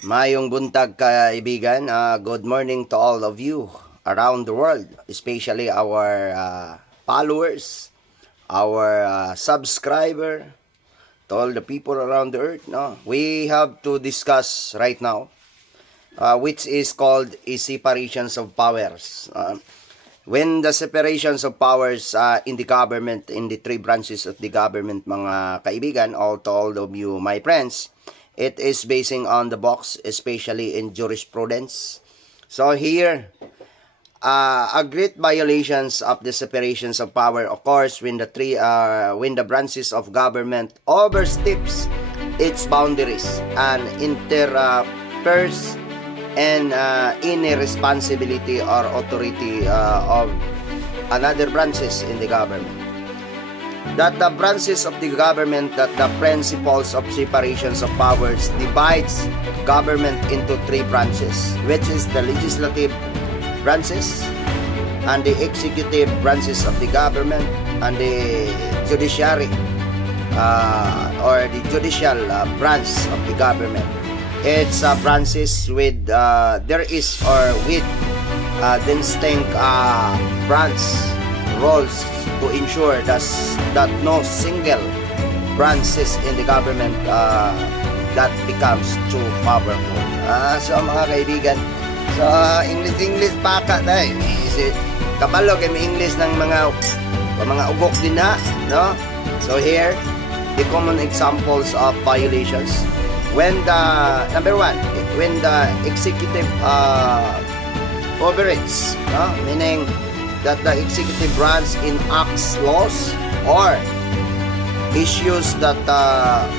Mayong buntag kaibigan, good morning to all of you around the world, especially our followers, our subscriber, to all the people around the earth. No, we have to discuss right now, which is called a separations of powers. When the separations of powers in the government, in the three branches of the government, mga kaibigan, all to all of you, my friends, it is basing on the box, especially in jurisprudence. So here, a great violations of the separations of power occurs when the branches of government oversteps its boundaries and interferes and any responsibility or authority of another branches in the government. That the branches of the government, that the principles of separations of powers divides government into three branches, which is the legislative branches and the executive branches of the government and the judiciary or the judicial branch of the government. It's branches with there is or with distinct branch roles to ensure that no single branches in the government that becomes too powerful. So mga kaibigan, so English baka na kabalo kay English ng mga ugok din na, no? So here, the common examples of violations when the number one, when the executive overreach, no? Meaning that the executive branch enacts laws or issues that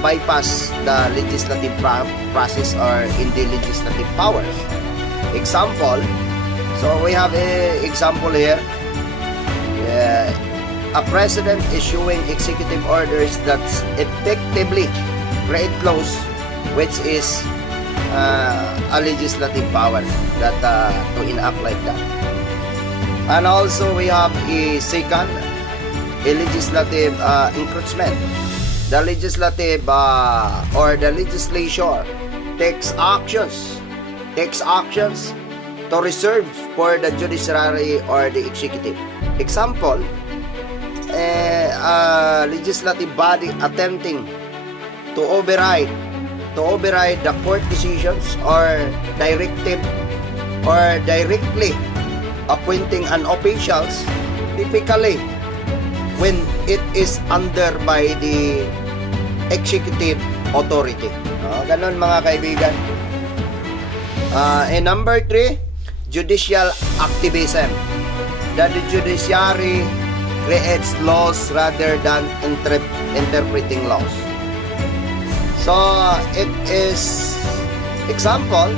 bypass the legislative process or in the legislative powers. Example, so we have a example here. A president issuing executive orders that effectively create laws, which is a legislative power that to enact like that. And also we have a second, a legislative encroachment. The legislative or the legislature takes actions to reserve for the judiciary or the executive. Example, a legislative body attempting to override the court decisions or directive or directly appointing an officials, typically when it is under by the executive authority. Ganon mga kaibigan. And number 3, judicial activism. That the judiciary creates laws rather than interpreting laws. So it is example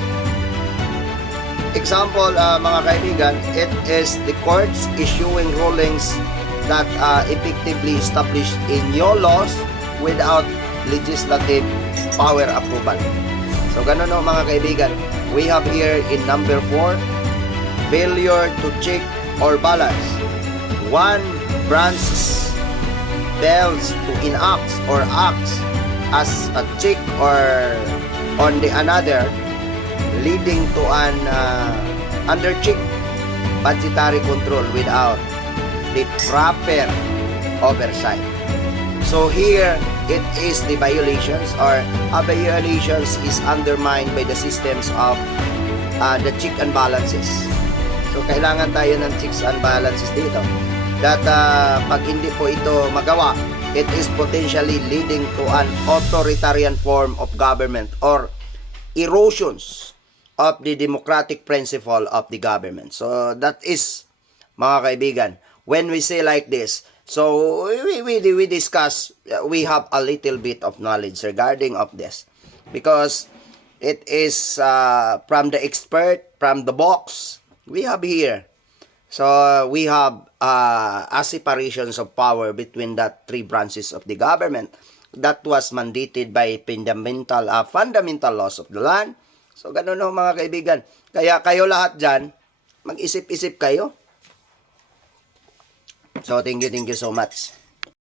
mga kaibigan, it is the courts issuing rulings that effectively establish in your laws without legislative power approval. So ganun mga kaibigan, we have here in number 4, failure to check or balance. One branch fails to enact or acts as a check or on the another, leading to an undercheck budgetary control without the proper oversight. So here, it is the violations or violations is undermined by the systems of the check and balances. So kailangan tayo ng checks and balances dito. That pag hindi po ito magawa, it is potentially leading to an authoritarian form of government or erosions of the democratic principle of the government. So that is, mga kaibigan, when we say like this, so we discuss, we have a little bit of knowledge regarding of this, because it is from the expert, from the box, we have here. So we have a separations of power between the three branches of the government that was mandated by fundamental laws of the land. So ganun mga kaibigan. Kaya kayo lahat dyan, mag-isip-isip kayo. So thank you so much.